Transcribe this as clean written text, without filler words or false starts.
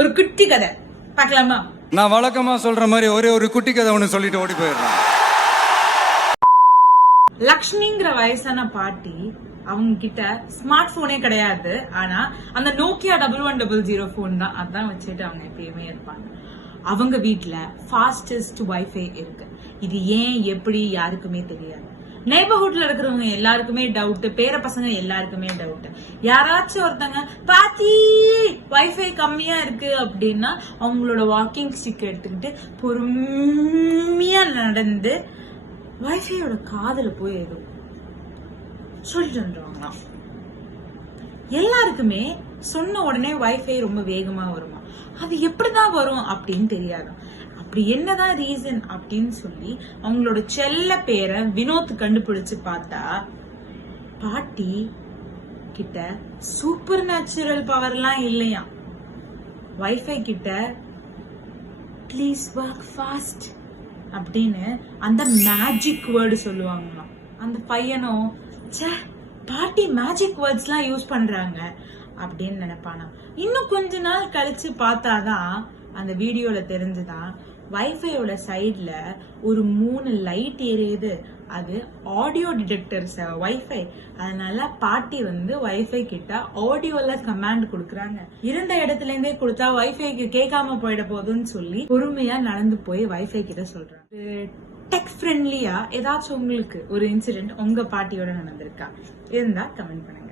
ஒரு குட்டி கதை பார்க்கலாமா? நான் வழக்கமா சொல்ற மாதிரி ஒரே ஒரு குட்டி கதை ஒண்ணு சொல்லிட்டு ஓடி போயிடுறேன். லக்ஷ்மிங்கிற வயசான பாட்டி, அவங்க கிட்ட ஸ்மார்ட் போனே கிடையாது. ஆனா அந்த நோக்கியா 1100 போன் தான், அதான் வச்சுட்டு அவங்க எப்பயுமே இருப்பாங்க. அவங்க வீட்டுல ஃபாஸ்டஸ்ட் வைஃபை இருக்கு. இது ஏன் எப்படி யாருக்குமே தெரியாது. நெய்பர்ஹுட்ல இருக்கிறவங்க எல்லாருக்குமே டவுட், பேர பசங்க எல்லாருக்குமே டவுட். யாராச்சும் ஒருத்தங்க பாத்தி வைஃபை கம்மியா இருக்கு அப்படின்னா அவங்களோட வாக்கிங் ஸ்டிக் எடுத்துக்கிட்டு பொறுமையா நடந்து வைஃபையோட காதுல போய் ஏதோ சொல்லிட்டு வந்துருவாங்களாம். எல்லாருக்குமே சொன்ன உடனே வைஃபை ரொம்ப வேகமா வருமா? அது எப்படிதான் வரும் அப்படின்னு தெரியாது. அப்படி என்னதான் ரீசன் அப்படின்னு சொல்லி அவங்களோட செல்ல பேரை வினோத் கண்டுபிடிச்சு பார்த்தா, பாட்டி கிட்ட சூப்பர் நேச்சுரல் பவர்லாம் இல்லையா. வைஃபை கிட்ட ப்ளீஸ் ஒர்க் ஃபாஸ்ட் அப்படின்னு அந்த மேஜிக் வேர்டு சொல்லுவாங்களாம். அந்த பையனும் பாட்டி மேஜிக் வேர்ட்ஸ் எல்லாம் யூஸ் பண்றாங்க அப்படின்னு நினைப்பானா. இன்னும் கொஞ்ச நாள் கழிச்சு பார்த்தாதான் அந்த வீடியோல தெரிஞ்சுதான் வைஃபையோட சைட்ல ஒரு 3 லைட் எரியுது. அது ஆடியோ டிடெக்டர்ஸ் வைஃபை. அதனால பாட்டி வைஃபை கிட்ட ஆடியோல கமாண்ட் கொடுக்கறாங்க. இருந்த இடத்துல இருந்தே கொடுத்தா வைஃபைக்கு கேட்காம போயிட போகுதுன்னு சொல்லி பொறுமையா நடந்து போய் வைஃபை கிட்ட சொல்றாங்க. டெக் ஃப்ரெண்ட்லியா ஏதாச்சும் உங்களுக்கு ஒரு இன்சிடென்ட் உங்க பாட்டியோட நடந்திருக்கா? இருந்தா கமெண்ட் பண்ணுங்க.